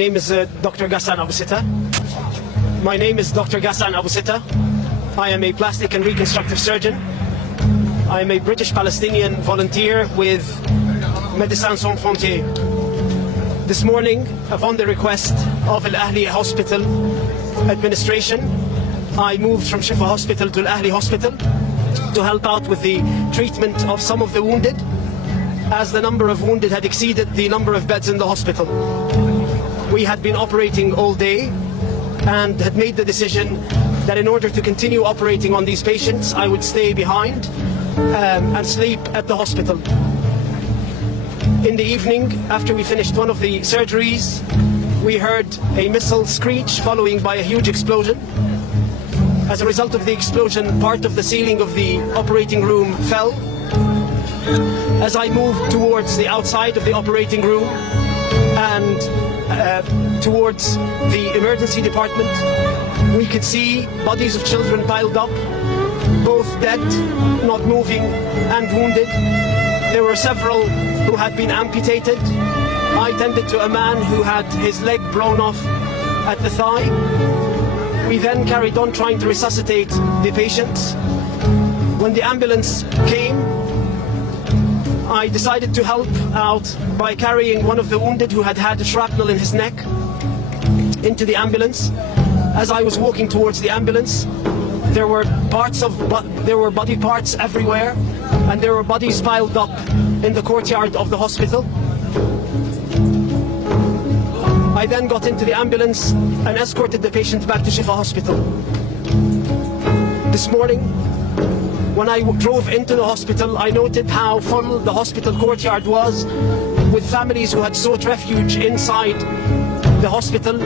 My name is Dr. Ghassan Abu Sitta. My name is Dr. Ghassan Abu Sitta. I am a plastic and reconstructive surgeon. I am a British Palestinian volunteer with Médecins Sans Frontières. This morning, upon the request of Al Ahli Hospital administration, I moved from Shifa Hospital to Al Ahli Hospital to help out with the treatment of some of the wounded, as the number of wounded had exceeded the number of beds in the hospital. We had been operating all day and had made the decision that in order to continue operating on these patients, I would stay behind and sleep at the hospital. In the evening, after we finished one of the surgeries, we heard a missile screech following by a huge explosion. As a result of the explosion, part of the ceiling of the operating room fell. As I moved towards the outside of the operating room and towards the emergency department, we could see bodies of children piled up, both dead, not moving, and wounded. There were several who had been amputated. I tended to a man who had his leg blown off at the thigh. We then carried on trying to resuscitate the patients. When the ambulance came, I decided to help out by carrying one of the wounded who had had a shrapnel in his neck into the ambulance. As I was walking towards the ambulance, there were body parts everywhere, and there were bodies piled up in the courtyard of the hospital. I then got into the ambulance and escorted the patient back to Shifa Hospital. This morning, when I drove into the hospital, I noted how full the hospital courtyard was, with families who had sought refuge inside the hospital,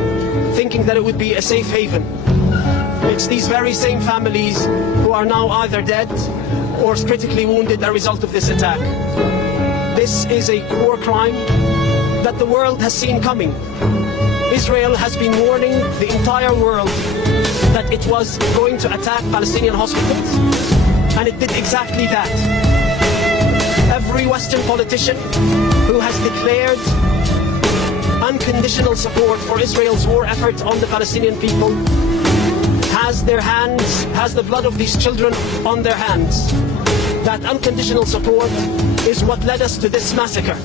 thinking that it would be a safe haven. It's these very same families who are now either dead or critically wounded as a result of this attack. This is a war crime that the world has seen coming. Israel has been warning the entire world that it was going to attack Palestinian hospitals, and it did exactly that. Every Western politician who has declared unconditional support for Israel's war effort on the Palestinian people has the blood of these children on their hands. That unconditional support is what led us to this massacre.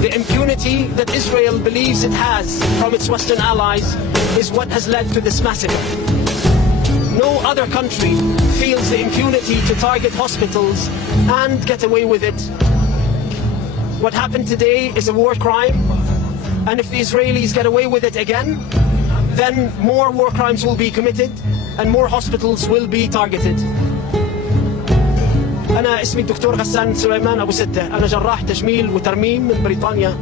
The impunity that Israel believes it has from its Western allies is what has led to this massacre. No other country feels the impunity to target hospitals and get away with it. What happened today is a war crime, and if the Israelis get away with it again, then more war crimes will be committed and more hospitals will be targeted. أنا اسمي الدكتور غسان سليمان أبو ستة. أنا جراح تجميل وترميم من بريطانيا.